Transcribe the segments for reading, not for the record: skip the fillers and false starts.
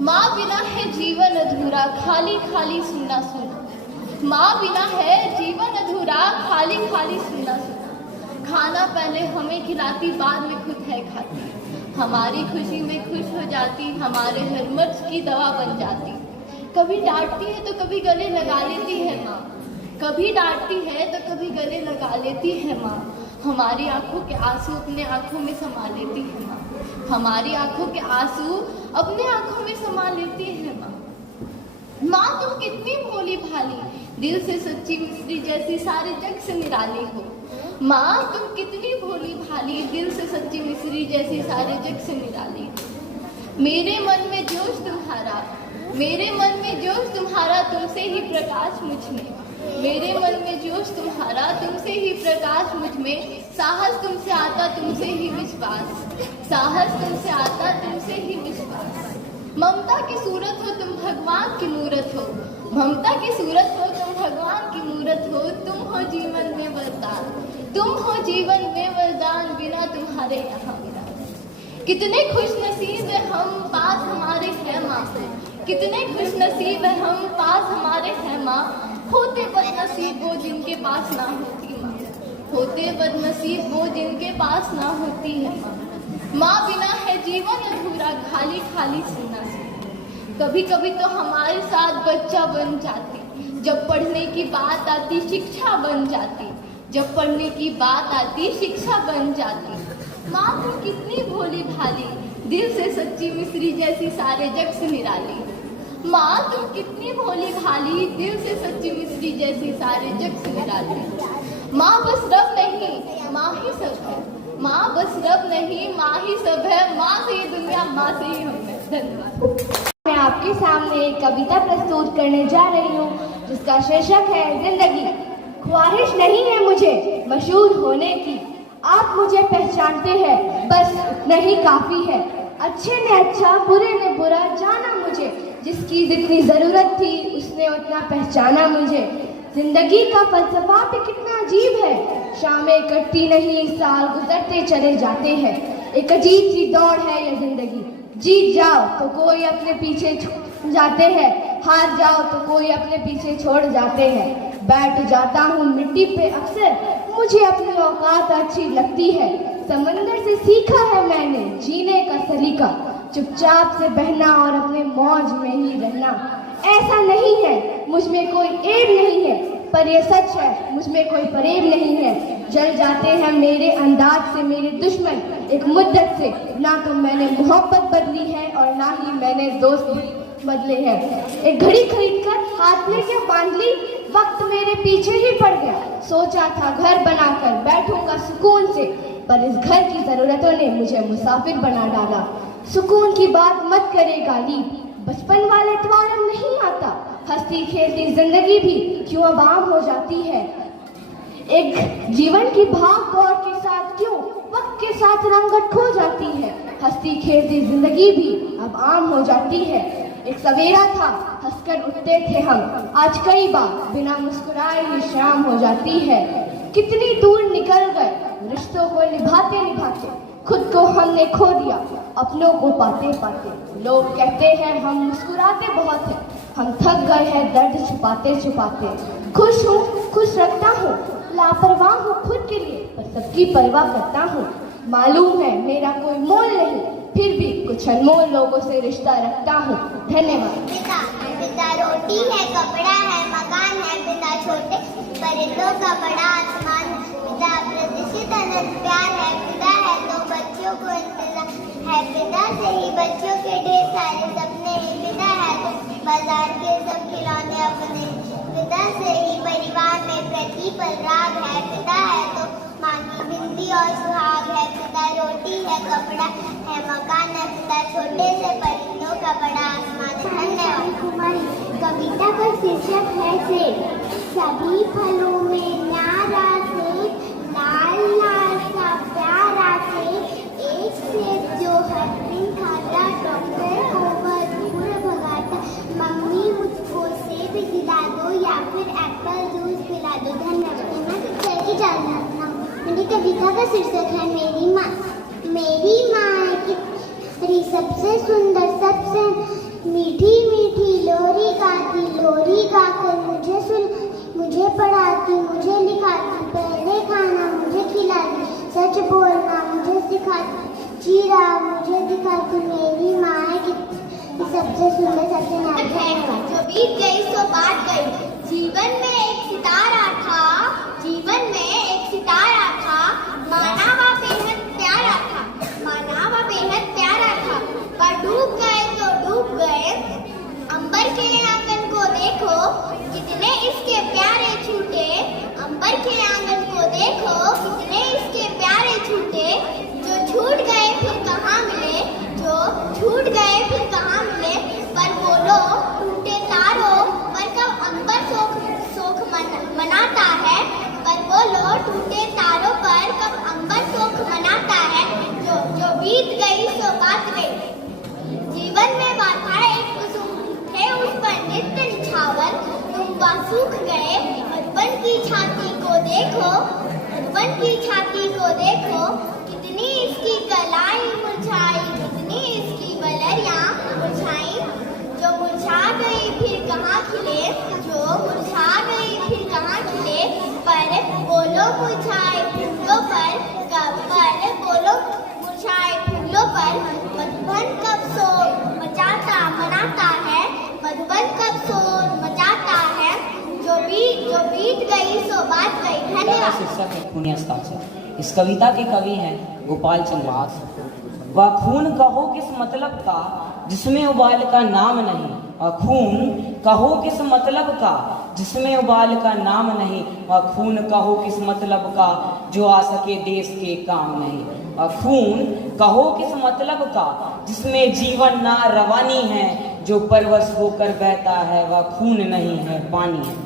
माँ बिना है जीवन अधूरा, खाली खाली सुना सुना। माँ बिना है जीवन अधूरा, खाली खाली सुना सुना। खाना पहले हमें खिलाती, बाद में खुद है खाती। हमारी खुशी में खुश हो जाती, हमारे हर मर्ज की दवा बन जाती। कभी डांटती है तो कभी गले लगा लेती है माँ, कभी डांटती है तो कभी गले लगा लेती है माँ। हमारी आंखों के आंसू अपने आंखों में समा लेती है माँ, हमारी आंखों के आंसू अपने आंखों में समा लेती है माँ। माँ तुम कितनी भोली भाली, दिल से सच्ची मिस्री जैसी, सारे जग से निराली हो। माँ तुम कितनी भोली भाली, दिल से सच्ची मिस्री जैसी, सारे जग से निराली हो। मेरे मन में जोश तुम्हारा, मेरे मन में जोश तुम्हारा, तुमसे ही प्रकाश मुझ में। मेरे मन में जोश तुम्हारा, तुमसे ही प्रकाश मुझ में। साहस तुमसे आता, तुमसे ही विश्वास, साहस तुमसे आता, तुमसे ही विश्वास। ममता की सूरत हो तुम, भगवान की मूरत हो। ममता की सूरत हो तुम, भगवान की मूरत हो। तुम हो जीवन में वरदान, तुम हो जीवन में वरदान, बिना तुम्हारे यहाँ मेरा। कितने खुश नसीब है हम, पास हमारे है माँ। कितने खुश नसीब है हम, पास हमारे है माँ। होते बदनसीब वो जिनके पास ना होती माँ, होते बदनसीब वो जिनके पास ना होती है माँ। माँ बिना है जीवन अधूरा, खाली खाली सुना सुना। कभी कभी तो हमारे साथ बच्चा बन जाती, जब पढ़ने की बात आती शिक्षा बन जाती, जब पढ़ने की बात आती शिक्षा बन जाती। माँ तुम कितनी भोली भाली, दिल से सच्ची मिस्री जैसी, सारे जग से निराली। माँ तुम कितनी भोली भाली, दिल से सच्ची मिस्री जैसी, सारे जग से निराली। माँ बस रब नहीं, माँ ही सब है। माँ बस रब नहीं, माँ ही सब है। माँ से ये दुनिया, माँ से ही हम हैं। धन्यवाद। मैं आपके सामने एक कविता प्रस्तुत करने जा रही हूँ जिसका शीर्षक है जिंदगी। ख्वाहिश नहीं है मुझे मशहूर होने की, आप मुझे पहचानते हैं बस उतना ही काफी है। अच्छे ने अच्छा, बुरे ने बुरा जाना मुझे, जिसकी जितनी जरूरत थी उसने उतना पहचाना मुझे। जिंदगी का फलसफा भी कितना अजीब है, शामें कटती नहीं, साल गुजरते चले जाते हैं। एक अजीब सी दौड़ है ये जिंदगी, जीत जाओ तो कोई अपने पीछे छोड़ जाते हैं, हार जाओ तो कोई अपने पीछे छोड़ जाते हैं। बैठ जाता हूँ मिट्टी पे अक्सर, मुझे अपनी औकात अच्छी लगती है। समंदर से सीखा है मैंने जीने का सलीका, चुपचाप से बहना और अपने मौज में ही रहना। ऐसा नहीं है मुझ में कोई ऐब नहीं है, पर यह सच है मुझ में कोई फरेब नहीं है। जल जाते हैं मेरे अंदाज से मेरे दुश्मन एक मुद्दत से, ना तो मैंने मोहब्बत बदली है और ना ही मैंने दोस्त बदले हैं। एक घड़ी खरीदकर हाथ में क्या बांध ली, वक्त मेरे पीछे ही पड़ गया। सोचा था घर बनाकर बैठूंगा सुकून से, पर इस घर की जरूरतों ने मुझे मुसाफिर बना डाला। सुकून की बात मत करे गाली, बचपन वाला इतवार अब नहीं आता। हंसती खेलती जिंदगी भी क्यों अब आम हो जाती है। एक जीवन की भाग दौड़ के साथ क्यों वक्त के साथ रंगत खो जाती है। हंसती खेलती जिंदगी भी अब आम हो जाती है। एक सवेरा था हंसकर उठते थे हम, आज कई बार बिना मुस्कुराए ही शाम हो जाती है। कितनी दूर निकल गए रिश्तों को निभाते निभाते, खुद को हमने खो दिया अपनों को पाते पाते। लोग कहते हैं हम मुस्कुराते बहुत हैं, हम थक गए हैं दर्द छुपाते छुपाते। खुश हूँ खुश रखता हूँ, लापरवाह हूँ खुद के लिए पर सबकी परवाह करता हूँ। मालूम है मेरा कोई मोल नहीं, फिर भी कुछ अनमोल लोगों से रिश्ता रखता हूँ। धन्यवाद। पिता पिता रोटी है, कपड़ा है, मकान है, पिता छोटे परिंदों का बड़ा आसमान। पिता प्रतिष्ठित अनंत प्यार है, पिता है तो बच्चों को इंतजार है, पिता से ही बच्चों के ढेर सारे सपने हैं, पिता है तो बाजार के सब खिलौने अपने, पिता से ही परिवार में प्रतिपल राग है, पिता है तो माँ की बिंदी और सुहाग है। पिता रोटी है, कपड़ा है, मकान है, पिता छोटे से परिंदों का बड़ा आसमान है। धन्यवाद। कुमारी कविता का शीर्षक है सेब। सभी फलों में न्यारा सेब, लाल लाल सा प्यारा सेब, एक सेब जो हर दिन खाता, डॉक्टर को भरपूर भगाता। मम्मी मुझको सेब दिला दो या फिर एप्पल जूस पिला दो। धन्यवाद। मैं चली जाना। मेरी कविता का शीर्षक है मेरी माँ। मेरी माँ की सबसे सुंदर सबसे मीठी मीठी लोरी गाकर मुझे मुझे पढ़ाती, मुझे लिखाती, पहले खाना मुझे खिलाती, सच बोलना मुझे सिखाती, चीरा मुझे दिखाती, मेरी माँ है कितनी सबसे सुंदर सबसे नाजुक। जो बीत गई सो बात गई। जीवन में एक सितारा था, जीवन में एक सितारा था, माना वह बेहद प्यारा था, माना वह बेहद प्यारा था, पर डूब गए तो डूब गए। अंबर के आंगन को देखो कितने इसके प्यारे छूटे, अंबर के आंगन को देखो कितने इसके प्यारे छूटे, जो छूट गए फिर कहाँ मिले, जो छूट गए फिर कहाँ मिले, पर बोलो टूटे तारों पर कब अंबर सोख मनाता है, पर बोलो टूटे तारों पर कब अंबर सोख मनाता है, जो बीत गई सो बात गई। जीवन में बाधा एक कुसुम थे उस पर नित्य निछावर, तुम वह सूख गए। मधुबन की छाती को देखो, मधुबन की छाती को देखो, कितनी इसकी कलाई मुरझाई, कितनी इसकी वलरियां मुरझाई, जो मुरझा गई फिर कहाँ खिले, जो मुरझा गई फिर कहाँ खिले, पर बोलो मुरझाए फूलों पर कब, पर बोलो मुरझाए फूलों पर, मधुबन कब शोर मनाता है, मधुबन कब शोर मचाता है, जो बीत गई सो बात गई। धन्यवाद। शीर्षक है खूनी हस्ताक्षर। इस कविता के कवि हैं गोपाल चंद्र दास। वह खून कहो किस मतलब का जिसमें उबाल का नाम नहीं, वह खून कहो किस मतलब का जिसमें उबाल का नाम नहीं, वह खून कहो किस मतलब का जो आ सके देश के काम नहीं, वह खून कहो किस मतलब का जिसमें जीवन ना रवानी है, जो परवश होकर बहता है वह खून नहीं है पानी है।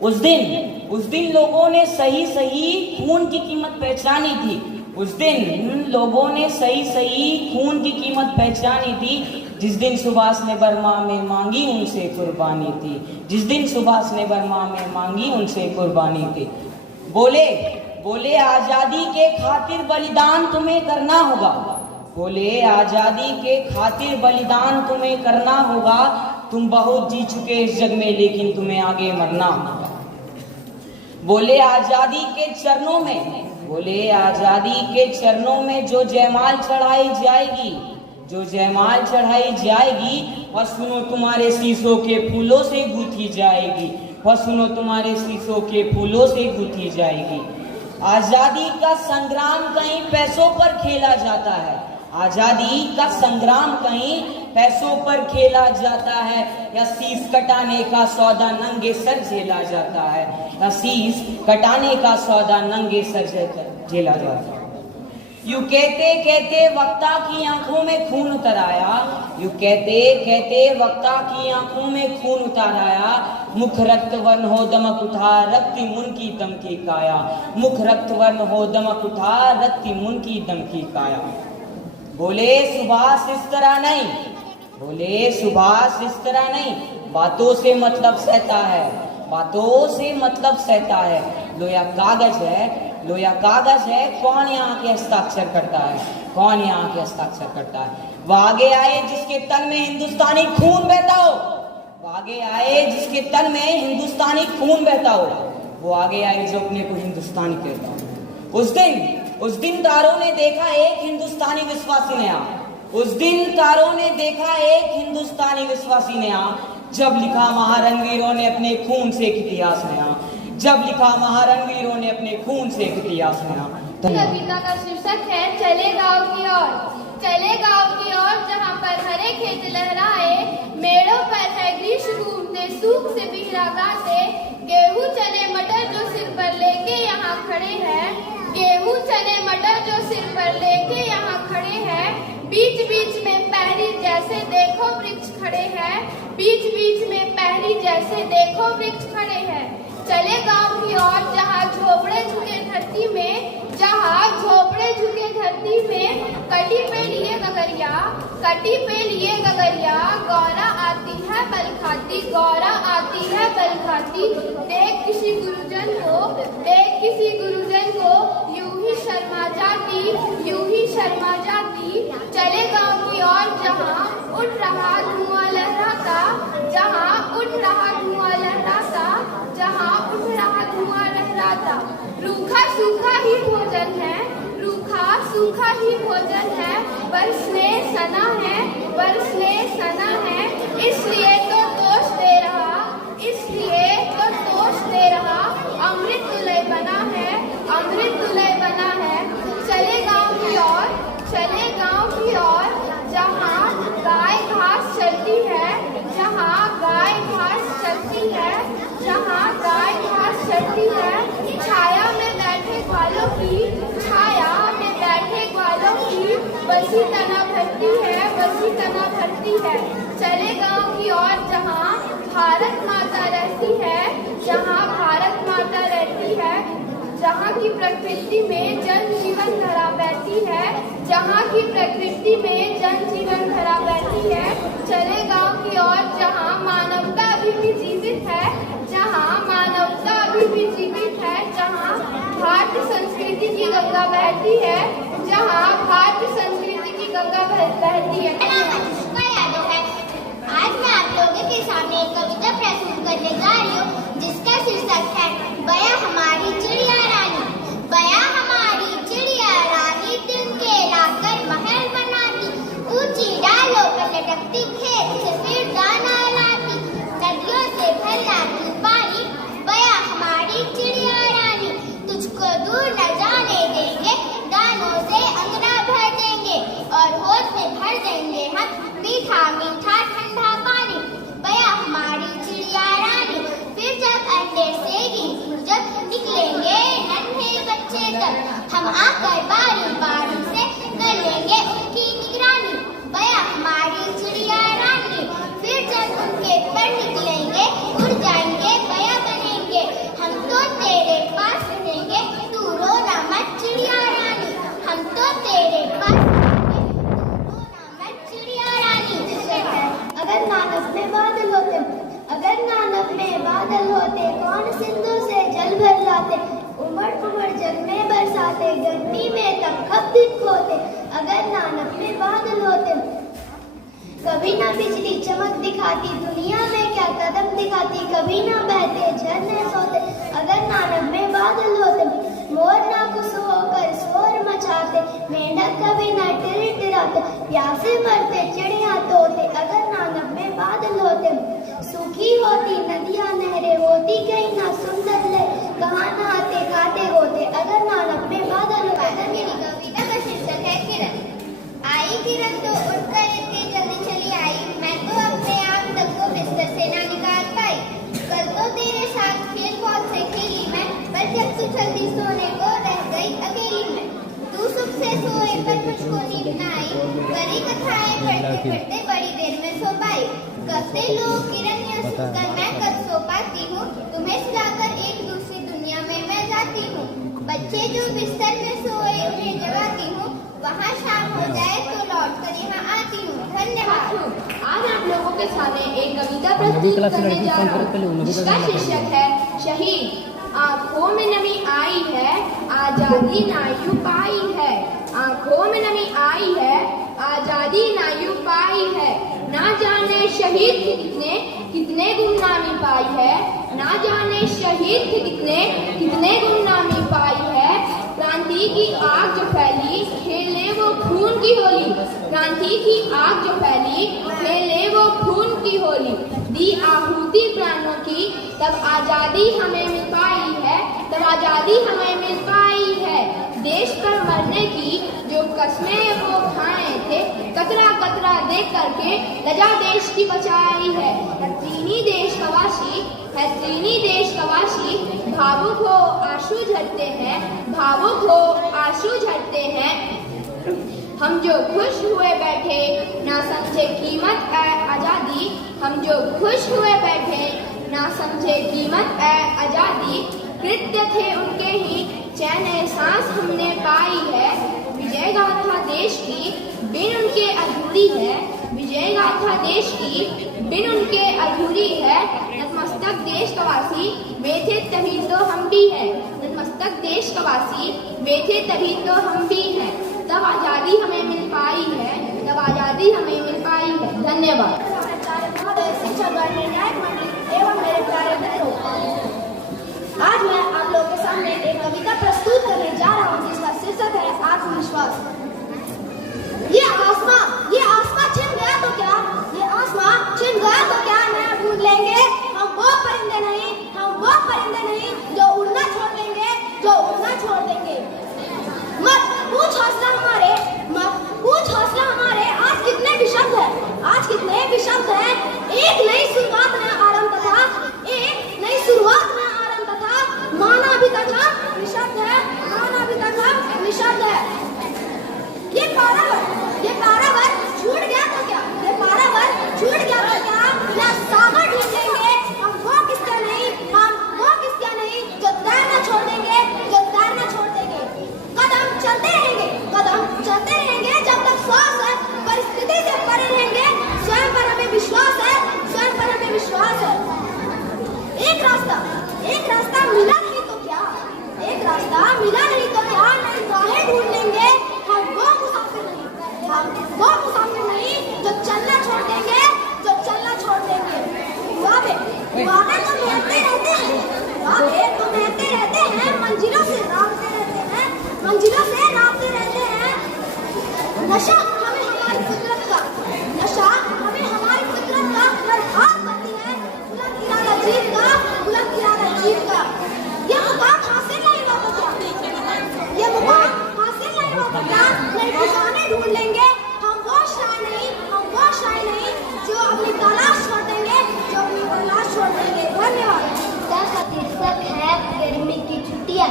उस दिन लोगों ने सही खून की कीमत पहचानी थी, उस दिन लोगों ने सही खून की कीमत पहचानी थी, जिस दिन सुभाष ने बर्मा में मांगी उनसे कुर्बानी थी, जिस दिन सुभाष ने बर्मा में मांगी उनसे कुर्बानी थी। बोले आजादी के खातिर बलिदान तुम्हें करना होगा, बोले आजादी के खातिर बलिदान तुम्हें करना होगा, तुम बहुत जी चुके इस जग में लेकिन तुम्हें आगे मरना होगा। बोले आजादी के चरणों में, बोले आजादी के चरणों में जो जयमाल चढ़ाई जाएगी, जो जयमाल चढ़ाई जाएगी, और सुनो तुम्हारे शीशों के फूलों से गूंथी जाएगी, और सुनो तुम्हारे शीशों के फूलों से गूंथी जाएगी। आजादी का संग्राम कहीं पैसों पर खेला जाता है, आजादी का संग्राम कहीं पैसों पर खेला जाता है, या शीश कटाने का सौदा नंगे सर झेला जाता है, या शीश कटाने का सौदा नंगे सर झेला जाता है। यूं कहते कहते वक्ता की आंखों में खून उतर आया, यूं कहते कहते वक्ता की आंखों में खून उतर आया, मुख रक्त वर्ण हो दमक उठा रक्ति मुन की दम की काया, मुख रक्त वर्ण हो दमक उठा रक्ति मुन की दम की काया। बोले सुभाष इस तरह नहीं, बोले सुभाष इस तरह नहीं, बातों से मतलब सहता है, बातों से मतलब सहता है। लोया कागज है, लोया कागज है, कौन यहाँ के हस्ताक्षर करता है, कौन यहाँ के हस्ताक्षर करता है। वो आगे आए जिसके तन में हिंदुस्तानी खून बहता हो, वो आगे आए जिसके तन में हिंदुस्तानी खून बहता हो, वो आगे आए जो अपने को हिंदुस्तानी कहता हो। उस दिन तारों ने देखा एक हिंदुस्तानी विश्वासी नया, उस दिन तारों ने देखा एक हिंदुस्तानी विश्वासी नया, जब लिखा महारणवीरों ने अपने खून से एक इतिहास नया, जब लिखा महारणवीरों ने अपने खून से एक इतिहास नया। कविता का शीर्षक है चले गांव की ओर। चले गांव की ओर जहां पर हरे खेत लहराए, मेड़ों पर है ग्रीष्म घूमते सूख से बिखरा गाते, गेहूं चने मटर जो सिर पर लेके यहाँ खड़े हैं, गेहूं चने मटर जो सिर पर लेके यहाँ खड़े हैं, बीच बीच में पहरी जैसे देखो वृक्ष खड़े हैं, बीच बीच में पहरी जैसे देखो वृक्ष खड़े हैं। चले गांव की ओर जहाँ झोपड़े झुके धरती में, जहाँ झोपड़े झुके धरती में, कटी पे लिए गगरिया, कटी पे लिए गगरिया, गौरा आती है बल खाती, गौरा आती है बल खाती, देख किसी गुरुजन को, देख किसी गुरुजन को, यूं ही शर्मा जाती, यूं ही शर्मा जाती। चले गांव की ओर जहाँ उठ रहा धुआं लहरा भोजन है, रूखा सूखा ही भोजन है, पर स्नेह सना है, पर स्नेह सना है, इसलिए तो दोष दे रहा, इसलिए तो दोष दे रहा, अमृत तुलय बना है, अमृत तुलय बना है। चले गांव की ओर, चले गांव की ओर, जहाँ गाय घास चलती है, जहाँ गाय घास चलती है, जहाँ गाय घास चलती है, छाया में बैठे ग्वालों की, छाया में बैठे ग्वालों की बसी तना भरती है, बसी तना भरती है। चले गांव की ओर, जहाँ भारत माता रहती है, जहाँ भारत माता रहती है, जहाँ की प्रकृति में जन जीवन धारा बहती है, जहाँ की प्रकृति में जन जीवन धारा बहती है। चले गांव की ओर, जहाँ मानवता अभी भी जीवित है, जहाँ मानवता अभी भी जीवित है, जहाँ भारतीय संस्कृति की गंगा बहती है, जहाँ भारतीय संस्कृति की गंगा बहती है। आज मैं आप लोगों के सामने एक कविता प्रस्तुत करने जा रही हूँ, जिसका शीर्षक है बया हमारी चिड़िया रानी। बया हमारी चिड़िया रानी, दिन के लाकर महल बनाती, ऊंची डालों पर लटकती, खेत से फिर दाना लाती, नदियों से भर लाती पानी। बया हमारी चिड़िया रानी, तुझको दूर न जाने देंगे, दानों से अंगना भर देंगे, और होश में भर देंगे हम मीठा मीठा ठंडा पानी। बया हमारी चिड़िया रानी, फिर जब अंडे से जब निकलेंगे नन्हे बच्चे, तब हम आकर बारी बारी से कर लेंगे उनकी निगरानी। बया हमारी चिड़िया रानी, फिर जब उनके पर निकलेंगे, उड़ जाएंगे, बया बनेंगे, हम तो तेरे पास रहेंगे, तू रोना मत चिड़िया रानी, हम तो तेरे पास रहेंगे, तू रोना मत चिड़िया रानी। अगर नानक में बादल होते, अगर नानक में बादल होते, कौन सिंधु से जल भर लाते, उमड़ उमड़ जग में बरसाते, गर्मी में तब कब दिन खोते। अगर नानक में बादल होते, कभी ना बिजली चमक दिखाती, दुनिया में क्या कदम दिखाती, कभी ना बहते झरने सोते। अगर नानक में बादल होते, मोर ना खुश होकर शोर मचाते, मेंढक कभी ना टिराते, प्यासे मरते चिड़िया तोते। अगर नानक में बादल होते, सूखी होती नदियां नहरें होती, कहीं ना सुंदर ले, कहाँ नहाते खाते होते। अगर नानक में बादल होते। मेरी कविता का शीर्षक है किरण। आई किरण तो उठकर इतनी जल्दी चली आई, मैं तो अपने आप तक को बिस्तर से ना निकाल पाई। कल तो तेरे साथ खेल बहुत से खेली मैं, पर जब तू जल्दी सोने को रह गई अकेली मैं। तू सुख से सोए पर मुझको नींद न आई, बड़ी कथाएं पढ़ते पढ़ते बड़ी देर में सो पाई। कहते लोग किरण या सुनकर मैं कब सो पाती हूँ, तुम्हें सुलाकर एक दूसरी दुनिया में मैं जाती हूँ। बच्चे जो बिस्तर में सोए उन्हें जगाती हूँ, वहाँ शाम हो जाए तो लौट कर यहाँ आती हूँ। धन्यवाद। आज आप लोगों के सामने एक कविता प्रस्तुत करने जा रहा हूँ, जिसका शीर्षक है शहीद। आंखों में नमी आई है, आजादी नायु पाई है, आंखों में नमी आई है, आजादी नायु पाई है। ना जाने शहीद थे कितने कितने गुमनामी पाई है, ना जाने शहीद थे कितने कितने गुमनामी पाई है। क्रांति की आग जो फैली, खेले वो खून की होली, क्रांति की आग जो फैली, खेले वो खून की होली। दी आहुति प्राणों की, तब आजादी हमें मिल पाई है, तब आजादी हमें मिल पाई है। देश पर मरने की जो कस्में वो खाए थे, कतरा कतरा देख करके लजा देश की बचाई है। तीनी देश कवासी है, तीनी देश कवासी, भावुक हो आंसू झरते हैं, भावुक हो आंसू झरते हैं। हम जो खुश हुए बैठे ना समझे कीमत है आजादी, हम जो खुश हुए बैठे ना समझे कीमत है आजादी। कृत्य थे उनके ही चैन सांस हमने पाई है, विजय गाथा देश की बिन उनके अधूरी है, विजय गाथा देश की बिन उनके अधूरी है। नतमस्तक देश कवासी वे थे तभी तो हम भी हैं, नतमस्तक देश कवासी वे थे तभी तो हम भी हैं। तब आजादी हमें मिल पाई है, तब आजादी हमें मिल पाई है। धन्यवाद। एवं मेरे प्यारे मित्रों, आज मैं आप लोगों के सामने एक कविता प्रस्तुत करने जा रहा हूँ, जिसका ये आसमां छिन गया तो क्या, ये आसमां छिन गया तो क्या नया ढूंढ लेंगे। हम वो परिंदे नहीं जो उड़ना छोड़ देंगे, मत पूछ हौसला हमारे आज कितने विशब्द हैं, एक नई शुरुआत में आरंभ तथा माना भी तथा निशब्द है। ये पारावर छूट गया तो क्या, या सागर ढूंढ लेंगे। हम वो किसका नहीं जो तैरना छोड़ देंगे। कदम चलते रहेंगे जब तक श्वास है, परिस्थिति से परे रहेंगे। स्वयं पर हमें विश्वास है। एक रास्ता मिला नहीं तो क्या, नई राहें ढूंढ लेंगे। हम वो मुसाफिर नहीं जो चलना छोड़ देंगे। वादे तो महकते रहते हैं, मंजिलों से नापते रहते हैं। नशा हमें हमारी फितरत का हर हाथ करती है। बुलंद इरादा जीत का ये मुकाम हासिल नहीं हुआ तो क्या, नई ठिकाने ढूंढ लेंगे। हम वो शाय नहीं जो अपनी तलाश छोड़ देंगे। धन्यवाद। का शीर्षक है गर्मी की छुट्टियां।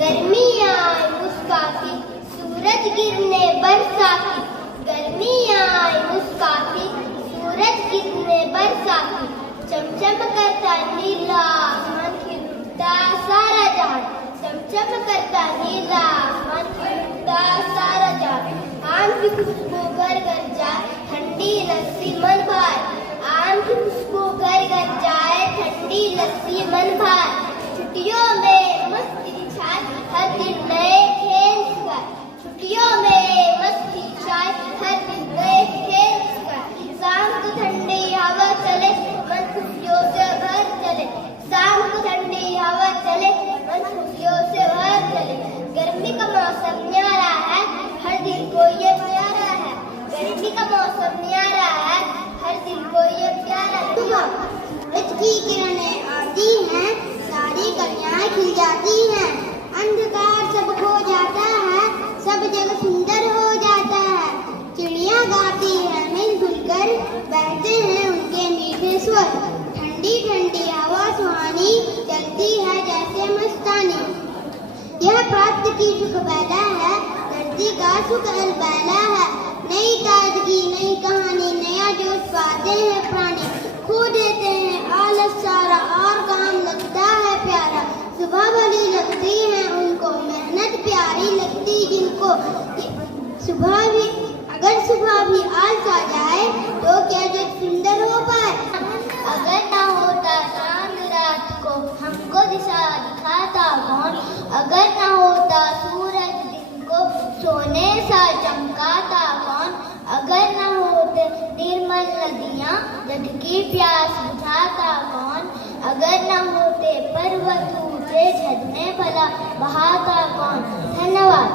गर्मी आई मुस्काती, सूरज गिरने बरसाती। गर्मी आई मुस्काती, सूरज गिरने बरसाती। चमचम करता नीला आसमान खिलता सारा जहां। चमचम करता नीला आसमान खिलता सारा जहां। आम की खुशबू घर घर जाए, ठंडी लस्सी मन भाए। आम की खुशबू घर घर जाए, ठंडी लस्सी मन भाए। छुट्टियों में मस्ती छाए, हर दिन नए खेल सिखाए। छुट्टियों में मस्ती छाए, हर दिन नए खेल सिखाए। शाम को ठंडी हवा चले, मन खुशियों से भर चले। शाम को ठंडी हवा चले, मन खुशियों से भर चले। गर्मी का मौसम न्यारा है, हर दिन को ये प्यारा है। गर्मी का मौसम न्यारा है, हर दिन को ये प्यारा है। सूरज की किरणें आती हैं, सारी कलियां खिल जाती हैं। अंधकार सब खो जाता है, सब जगह सुंदर हो जाता है। चिड़िया गाती है मिलजुल कर, बहते हैं उनके मीठे स्वर। ठंडी ठंडी हवा सुहानी चलती है जैसे मस्तानी। यह प्राप्त की सुख पैदा है, धरती का सुख अलबेला है। नई ताजगी नई कहानी, नया जोश पाते हैं प्राणी। खो देते हैं आलस सारा, और काम लगता है प्यारा। सुबह भली लगती है उनको, मेहनत प्यारी लगती जिनको। अगर सुबह भी आलस आ जाए तो क्या जग सुंदर हो पाए। अगर ना होता चांद रात को हमको दिशा दिखाता कौन। अगर ना होता सूरज दिन को सोने सा चमकाता कौन। अगर ना होते निर्मल नदियाँ जग की प्यास बुझाता कौन। अगर ना होते पर्वत ऊंचे झरने भला बहाता कौन। धन्यवाद।